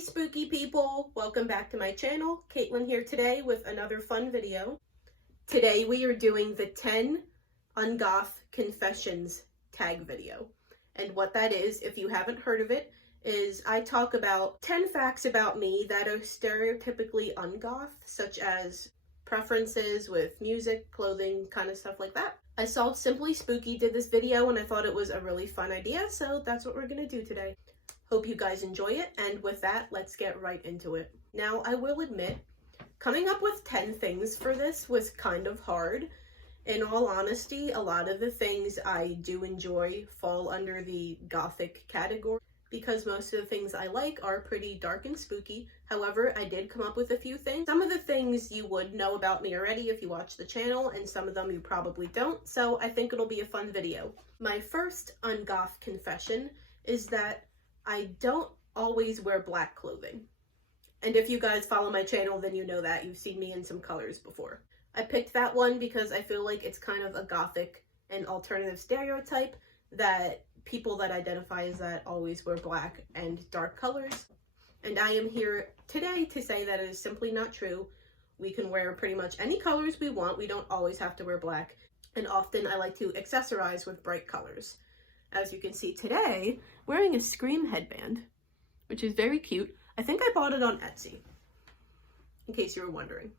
Hey spooky people, welcome back to my channel. Caitlin here today with another fun video. Today we are doing the 10 Ungoth confessions tag video. And what that is, if you haven't heard of it, is I talk about 10 facts about me that are stereotypically Ungoth, such as preferences with music, clothing, kind of stuff like that. I saw Simply Spooky did this video and I thought it was a really fun idea, so that's what we're gonna do today. Hope you guys enjoy it, and with that, let's get right into it. Now, I will admit, coming up with 10 things for this was kind of hard. In all honesty, a lot of the things I do enjoy fall under the gothic category, because most of the things I like are pretty dark and spooky. However, I did come up with a few things. Some of the things you would know about me already if you watch the channel, and some of them you probably don't, so I think it'll be a fun video. My first Ungoth confession is that I don't always wear black clothing. And if you guys follow my channel, then you know that. You've seen me in some colors before. I picked that one because I feel like it's kind of a gothic and alternative stereotype that people that identify as that always wear black and dark colors. And I am here today to say that it is simply not true. We can wear pretty much any colors we want. We don't always have to wear black. And often I like to accessorize with bright colors. As you can see today, wearing a Scream headband, which is very cute. I think I bought it on Etsy, in case you were wondering.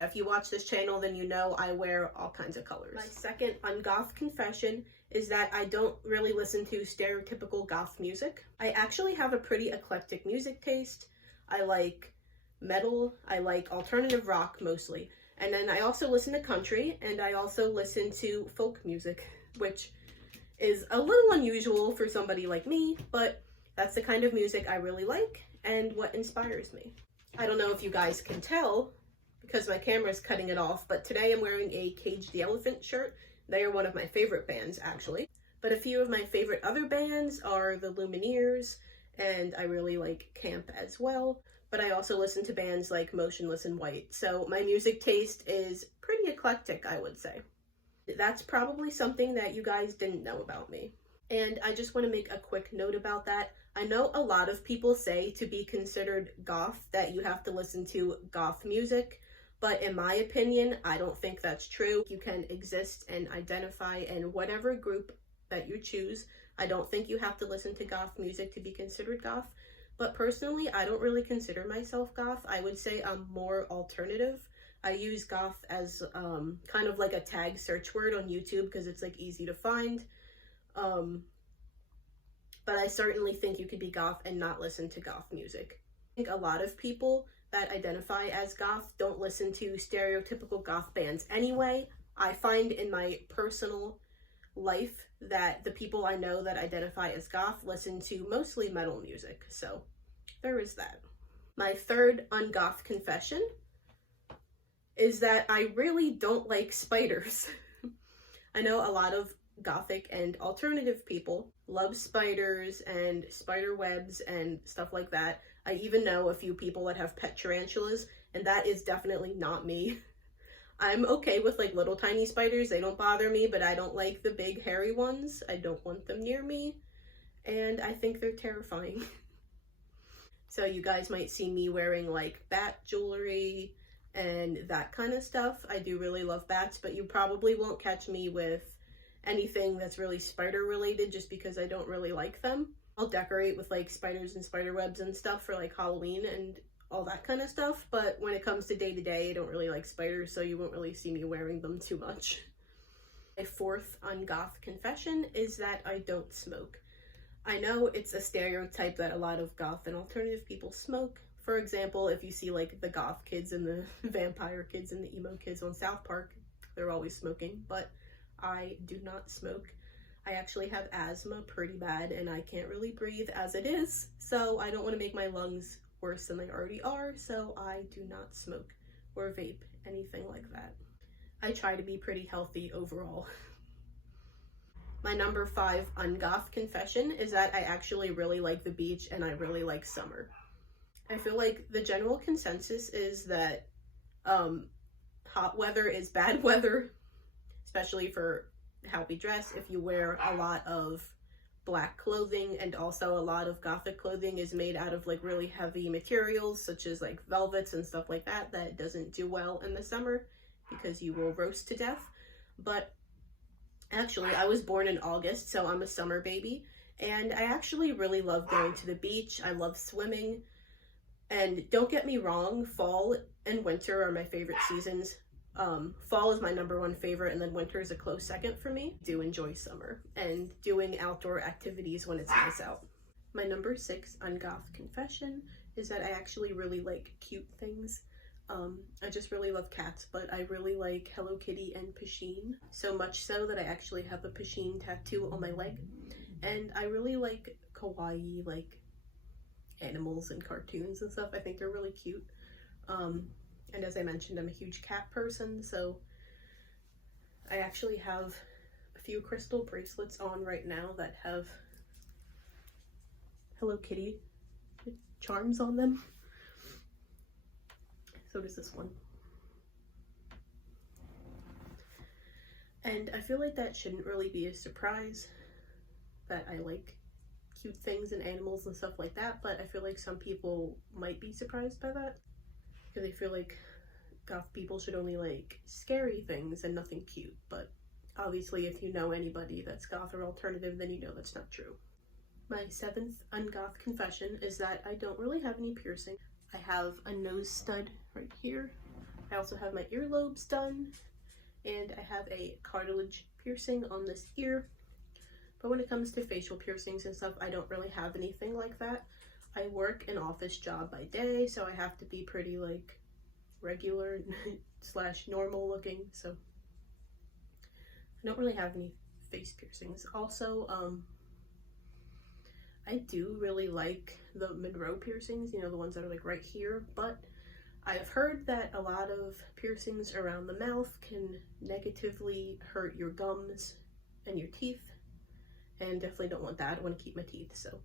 If you watch this channel, then you know I wear all kinds of colors. My second Ungoth confession is that I don't really listen to stereotypical goth music. I actually have a pretty eclectic music taste. I like metal, I like alternative rock mostly, and then I also listen to country, and I also listen to folk music, which is a little unusual for somebody like me, but that's the kind of music I really like and what inspires me. I don't know if you guys can tell because my camera's cutting it off, but today I'm wearing a Cage the Elephant shirt. They are one of my favorite bands, actually. But a few of my favorite other bands are the Lumineers, and I really like Camp as well. But I also listen to bands like Motionless in White, so my music taste is pretty eclectic, I would say. That's probably something that you guys didn't know about me. And I just want to make a quick note about that. I know a lot of people say to be considered goth that you have to listen to goth music, but in my opinion, I don't think that's true. You can exist and identify in whatever group that you choose. I don't think you have to listen to goth music to be considered goth, but personally, I don't really consider myself goth. I would say I'm more alternative. I use goth as kind of like a tag search word on YouTube because it's like easy to find. But I certainly think you could be goth and not listen to goth music. I think a lot of people that identify as goth don't listen to stereotypical goth bands anyway. I find in my personal life that the people I know that identify as goth listen to mostly metal music, so there is that. My third Ungoth confession is that I really don't like spiders. I know a lot of gothic and alternative people love spiders and spider webs and stuff like that. I even know a few people that have pet tarantulas, and that is definitely not me. I'm okay with like little tiny spiders, they don't bother me, but I don't like the big hairy ones. I don't want them near me, and I think they're terrifying. So you guys might see me wearing like bat jewelry and that kind of stuff. I do really love bats, but you probably won't catch me with anything that's really spider related just because I don't really like them. I'll decorate with like spiders and spider webs and stuff for like Halloween and all that kind of stuff, but when it comes to day to day, I don't really like spiders, so you won't really see me wearing them too much. My fourth Ungoth confession is that I don't smoke. I know it's a stereotype that a lot of goth and alternative people smoke. For example, if you see like the goth kids and the vampire kids and the emo kids on South Park, they're always smoking, but I do not smoke. I actually have asthma pretty bad and I can't really breathe as it is, so I don't want to make my lungs worse than they already are, so I do not smoke or vape, anything like that. I try to be pretty healthy overall. My number 5 Ungoth confession is that I actually really like the beach and I really like summer. I feel like the general consensus is that hot weather is bad weather, especially for how we dress. If you wear a lot of black clothing, and also a lot of gothic clothing is made out of like really heavy materials such as like velvets and stuff like that doesn't do well in the summer because you will roast to death. But actually, I was born in August, so I'm a summer baby, and I actually really love going to the beach. I love swimming, and don't get me wrong, fall and winter are my favorite seasons. Fall is my #1 favorite, and then winter is a close second for me. I do enjoy summer and doing outdoor activities when it's nice out. My #6 Ungoth confession is that I actually really like cute things. I just really love cats, but I really like Hello Kitty and PUSHEEN, so much so that I actually have a PUSHEEN tattoo on my leg. And I really like kawaii, like animals and cartoons and stuff. I think they're really cute. And as I mentioned, I'm a huge cat person, so I actually have a few crystal bracelets on right now that have Hello Kitty charms on them. So does this one. And I feel like that shouldn't really be a surprise that I like cute things and animals and stuff like that, but I feel like some people might be surprised by that because I feel like goth people should only like scary things and nothing cute. But obviously, if you know anybody that's goth or alternative, then you know that's not true. My 7th ungoth confession is that I don't really have any piercing. I have a nose stud right here. I also have my earlobes done, and I have a cartilage piercing on this ear. But when it comes to facial piercings and stuff, I don't really have anything like that. I work an office job by day, so I have to be pretty like regular / normal looking, so I don't really have any face piercings. Also, I do really like the Monroe piercings, you know, the ones that are like right here, but I've heard that a lot of piercings around the mouth can negatively hurt your gums and your teeth, and definitely don't want that. I want to keep my teeth, so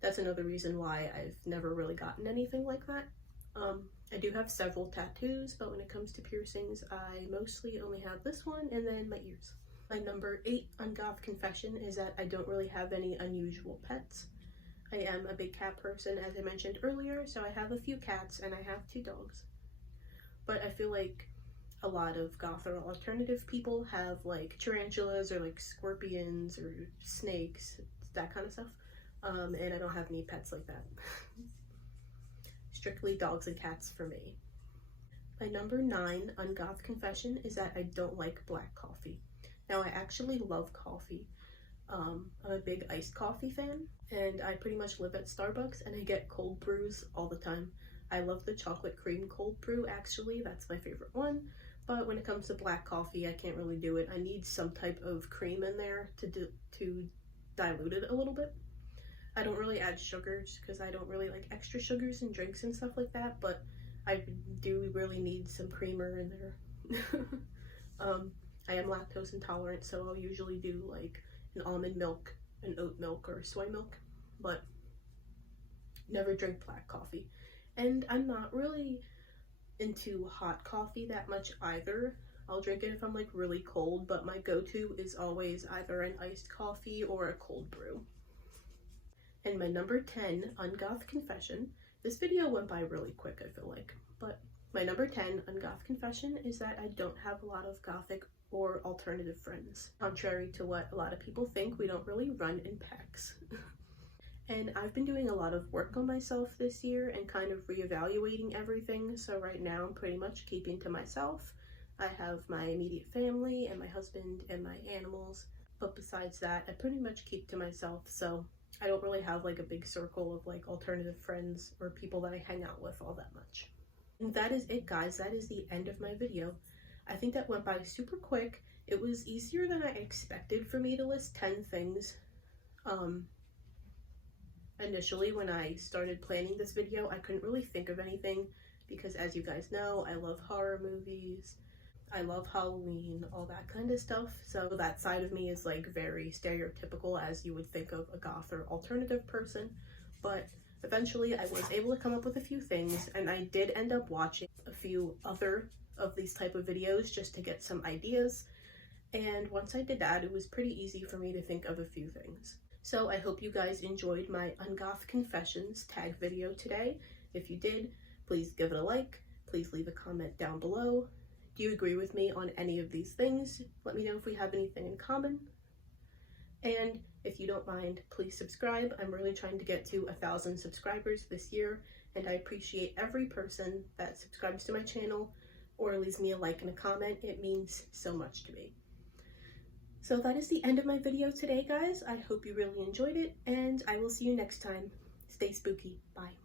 that's another reason why I've never really gotten anything like that. I do have several tattoos, but when it comes to piercings, I mostly only have this one and then my ears. My #8 ungoth confession is that I don't really have any unusual pets. I am a big cat person, as I mentioned earlier, so I have a few cats and I have 2 dogs. But I feel like a lot of goth or alternative people have like tarantulas or like scorpions or snakes, that kind of stuff. And I don't have any pets like that. Strictly dogs and cats for me. My #9 ungoth confession is that I don't like black coffee. Now, I actually love coffee. I'm a big iced coffee fan, and I pretty much live at Starbucks, and I get cold brews all the time. I love the chocolate cream cold brew, actually. That's my favorite one. But when it comes to black coffee, I can't really do it. I need some type of cream in there to dilute it a little bit. I don't really add sugar just because I don't really like extra sugars in drinks and stuff like that, but I do really need some creamer in there. I am lactose intolerant, so I'll usually do like an almond milk, an oat milk, or soy milk, but never drink black coffee. And I'm not really into hot coffee that much either. I'll drink it if I'm like really cold, but my go-to is always either an iced coffee or a cold brew. And my #10 ungoth confession, this video went by really quick, I feel like, but my #10 ungoth confession is that I don't have a lot of gothic or alternative friends. Contrary to what a lot of people think, we don't really run in packs. And I've been doing a lot of work on myself this year and kind of reevaluating everything, so right now I'm pretty much keeping to myself. I have my immediate family and my husband and my animals, but besides that, I pretty much keep to myself, so I don't really have like a big circle of like alternative friends or people that I hang out with all that much. And that is it, guys. That is the end of my video. I think that went by super quick. It was easier than I expected for me to list 10 things. Initially, when I started planning this video, I couldn't really think of anything because, as you guys know, I love horror movies. I love Halloween, all that kind of stuff. So that side of me is like very stereotypical as you would think of a goth or alternative person. But eventually I was able to come up with a few things, and I did end up watching a few other of these type of videos just to get some ideas. And once I did that, it was pretty easy for me to think of a few things. So I hope you guys enjoyed my Ungoth Confessions tag video today. If you did, please give it a like. Please leave a comment down below. Do you agree with me on any of these things? Let me know if we have anything in common. And if you don't mind, please subscribe. I'm really trying to get to 1,000 subscribers this year, and I appreciate every person that subscribes to my channel or leaves me a like and a comment. It means so much to me. So that is the end of my video today, guys. I hope you really enjoyed it, and I will see you next time. Stay spooky. Bye.